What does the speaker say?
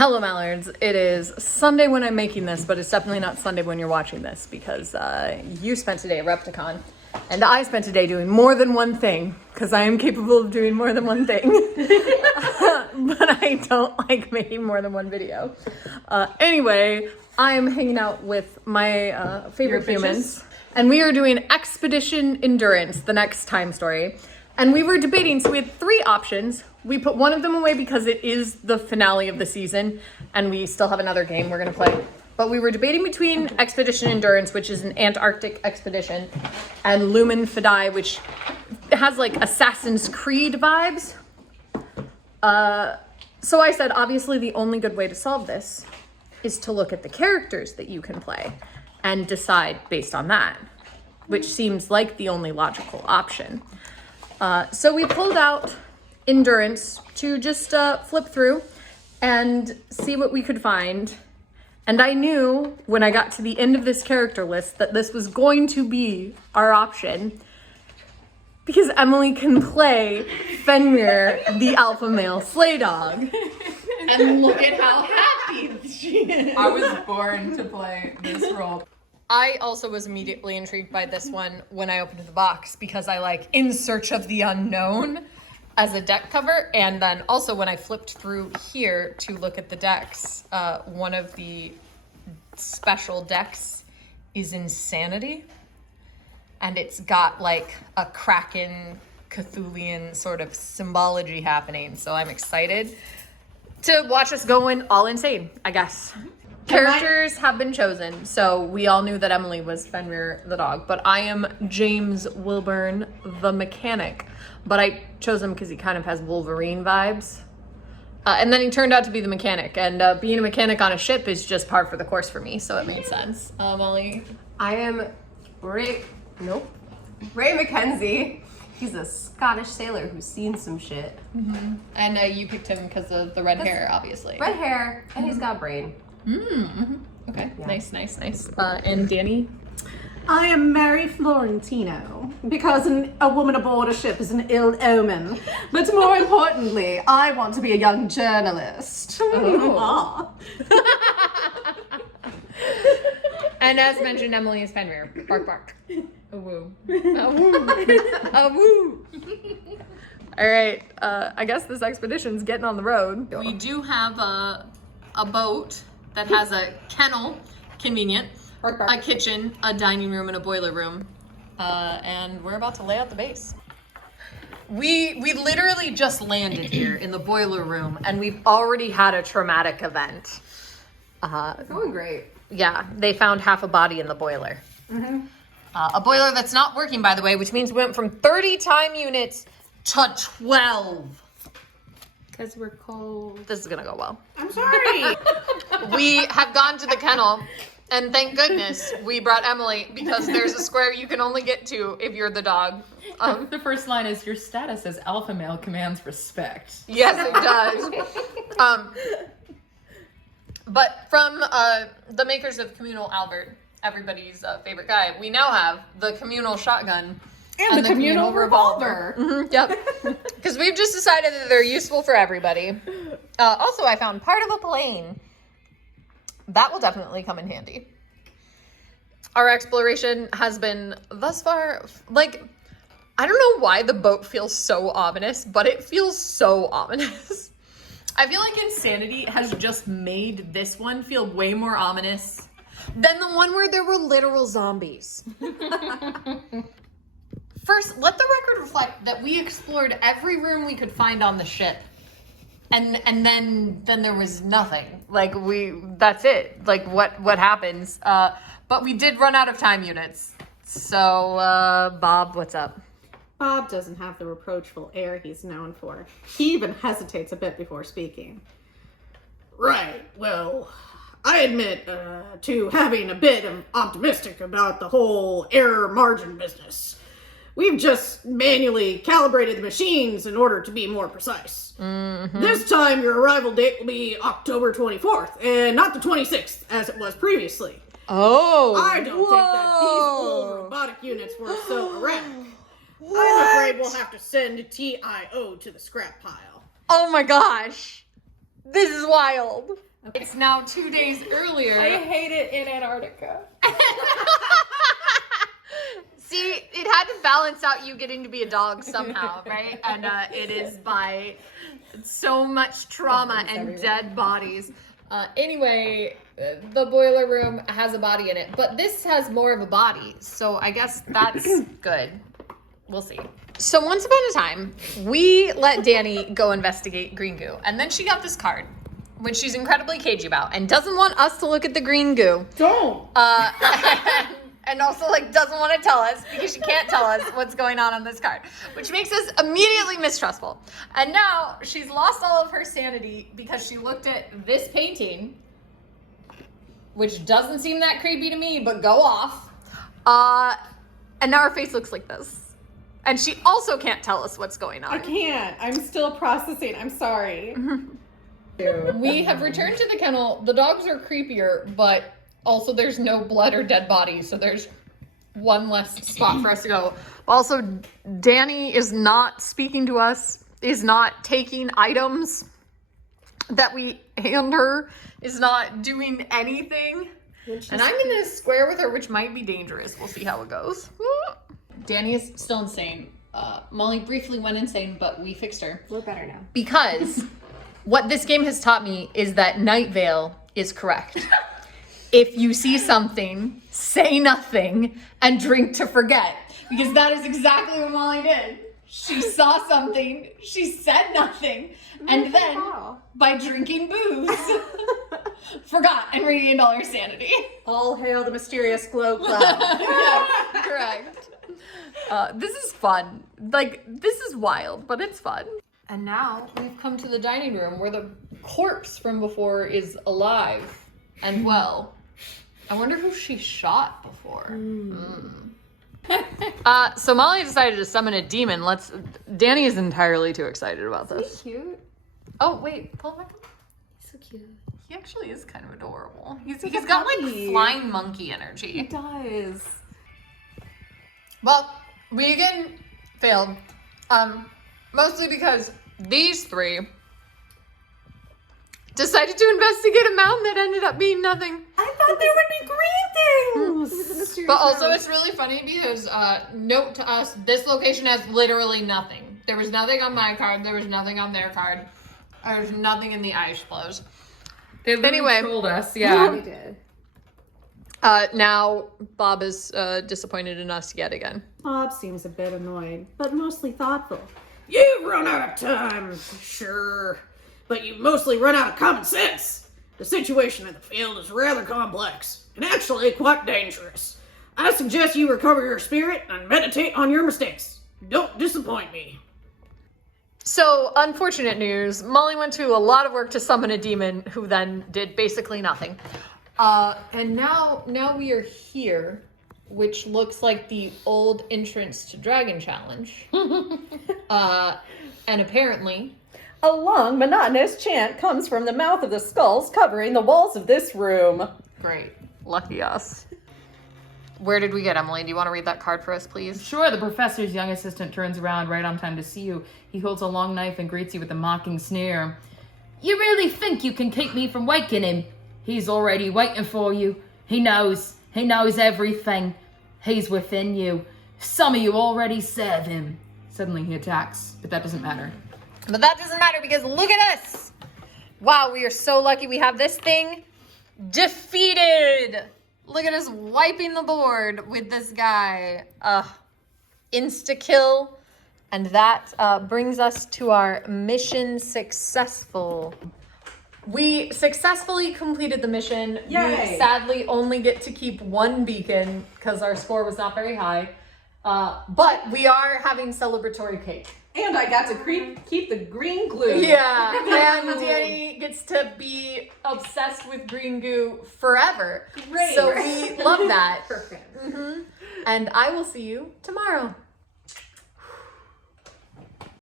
Hello, Mallards. It is Sunday when I'm making this, but it's definitely not Sunday when you're watching this because you spent today at Repticon, and I spent today doing more than one thing because I am capable of doing more than one thing, but I don't like making more than one video. Anyway, I am hanging out with my favorite humans, and we are doing Expedition Endurance, the next time story. And we were debating, so we had three options. We put one of them away because it is the finale of the season, and we still have another game we're gonna play. But we were debating between Expedition Endurance, which is an Antarctic expedition, and Lumen Fidei, which has like Assassin's Creed vibes. So I said, obviously the only good way to solve this is to look at the characters that you can play and decide based on that, which seems like the only logical option. So we pulled out Endurance to just flip through and see what we could find. And I knew when I got to the end of this character list that this was going to be our option because Emily can play Fenrir, the alpha male sleigh dog. And look at how happy she is. I was born to play this role. I also was immediately intrigued by this one when I opened the box because I like In Search of the Unknown as a deck cover. And then also when I flipped through here to look at the decks, one of the special decks is Insanity. And it's got like a Kraken Cthulhian sort of symbology happening. So I'm excited to watch us going all insane, I guess. Characters have been chosen, so we all knew that Emily was Fenrir the dog, but I am James Wilburn the mechanic. But I chose him because he kind of has Wolverine vibes. And then he turned out to be the mechanic, and being a mechanic on a ship is just par for the course for me, so it made sense. Molly? I am Ray Mackenzie. He's a Scottish sailor who's seen some shit. Mm-hmm. And you picked him because of the red hair, obviously. Red hair, and he's got a brain. Mm-hmm. Okay, yeah. Nice. And Danny? I am Mary Florentino, because a woman aboard a ship is an ill omen. But more importantly, I want to be a young journalist. Oh. And as mentioned, Emily is Fenrir. Bark, bark. A woo. A woo. A woo. All right, I guess this expedition's getting on the road. We do have a boat that has a kennel, convenient, a kitchen, a dining room, and a boiler room. And we're about to lay out the base. We literally just landed here in the boiler room, and we've already had a traumatic event. Going great. Yeah, they found half a body in the boiler. Mm-hmm. A boiler that's not working, by the way, which means we went from 30 time units to 12. Because we're cold. This is gonna go well. I'm sorry. We have gone to the kennel, and thank goodness we brought Emily because there's a square you can only get to if you're the dog. The first line is, your status as alpha male commands respect. Yes, it does. But from the makers of Communal Albert, everybody's favorite guy, we now have the Communal Shotgun. And the communal revolver. Mm-hmm, yep. Because we've just decided that they're useful for everybody. Also, I found part of a plane. That will definitely come in handy. Our exploration has been thus far, like, I don't know why the boat feels so ominous, but it feels so ominous. I feel like Insanity has just made this one feel way more ominous than the one where there were literal zombies. First, let the record reflect that we explored every room we could find on the ship. And then there was nothing. Like that's it. Like what happens? But we did run out of time units. So, Bob, what's up? Bob doesn't have the reproachful air he's known for. He even hesitates a bit before speaking. Right, well, I admit to having a bit of optimistic about the whole error margin business. We've just manually calibrated the machines in order to be more precise. Mm-hmm. This time, your arrival date will be October 24th, and not the 26th, as it was previously. Oh, I don't think that these old robotic units were so erratic. I'm afraid we'll have to send TIO to the scrap pile. Oh my gosh. This is wild. It's now 2 days earlier. hate it in Antarctica. See, it had to balance out you getting to be a dog somehow, right? And it is by so much trauma and dead bodies. Anyway, the boiler room has a body in it, but this has more of a body, so I guess that's good. We'll see. So once upon a time, we let Danny go investigate green goo, and then she got this card, which she's incredibly cagey about, and doesn't want us to look at the green goo. Don't. And also doesn't want to tell us because she can't tell us what's going on this card, which makes us immediately mistrustful. And now she's lost all of her sanity because she looked at this painting, which doesn't seem that creepy to me, but go off. And now her face looks like this. And she also can't tell us what's going on. I can't. I'm still processing. I'm sorry. We have returned to the kennel. The dogs are creepier, but also there's no blood or dead bodies, so there's one less spot for us to go. Also, Danny is not speaking to us, is not taking items that we hand her, is not doing anything. And I'm in a square with her, which might be dangerous. We'll see how it goes. Danny is still insane. Molly briefly went insane, but we fixed her. We're better now. Because what this game has taught me is that Night Vale is correct. If you see something, say nothing and drink to forget. Because that is exactly what Molly did. She saw something, she said nothing, and then by drinking booze, forgot and regained all her sanity. All hail the mysterious glow cloud. Yes, correct. This is fun. This is wild, but it's fun. And now we've come to the dining room where the corpse from before is alive and well. I wonder who she shot before. So Molly decided to summon a demon. Danny is entirely too excited about this. Cute. Oh, wait, pull it back up. So cute. He actually is kind of adorable. He's got flying monkey energy. It does. Well, we again failed. Mostly because these three decided to investigate a mountain that ended up being nothing. I thought there would be green things. But also it's really funny because, note to us, this location has literally nothing. There was nothing on my card, there was nothing on their card. There's nothing in the ice flows. They Anyway. trolled us, yeah. We did. Now Bob is disappointed in us yet again. Bob seems a bit annoyed, but mostly thoughtful. You've run out of time, sure, but you mostly run out of common sense. The situation in the field is rather complex, and actually quite dangerous. I suggest you recover your spirit and meditate on your mistakes. Don't disappoint me. So, unfortunate news, Molly went to a lot of work to summon a demon who then did basically nothing. And now we are here, which looks like the old entrance to Dragon Challenge. And apparently... A long, monotonous chant comes from the mouth of the skulls covering the walls of this room. Great. Lucky us. Where did we get, Emily? Do you want to read that card for us, please? Sure, the professor's young assistant turns around right on time to see you. He holds a long knife and greets you with a mocking sneer. You really think you can keep me from waking him? He's already waiting for you. He knows everything. He's within you. Some of you already serve him. Suddenly he attacks, but that doesn't matter. But that doesn't matter because look at us! Wow, we are so lucky we have this thing defeated! Look at us wiping the board with this guy. Insta-kill. And that brings us to our mission successful. We successfully completed the mission. Yay. We sadly only get to keep one beacon because our score was not very high. But we are having celebratory cake. And I got to keep the green glue. Yeah, and Danny gets to be obsessed with green goo forever. Great. So we love that. Perfect. And I will see you tomorrow.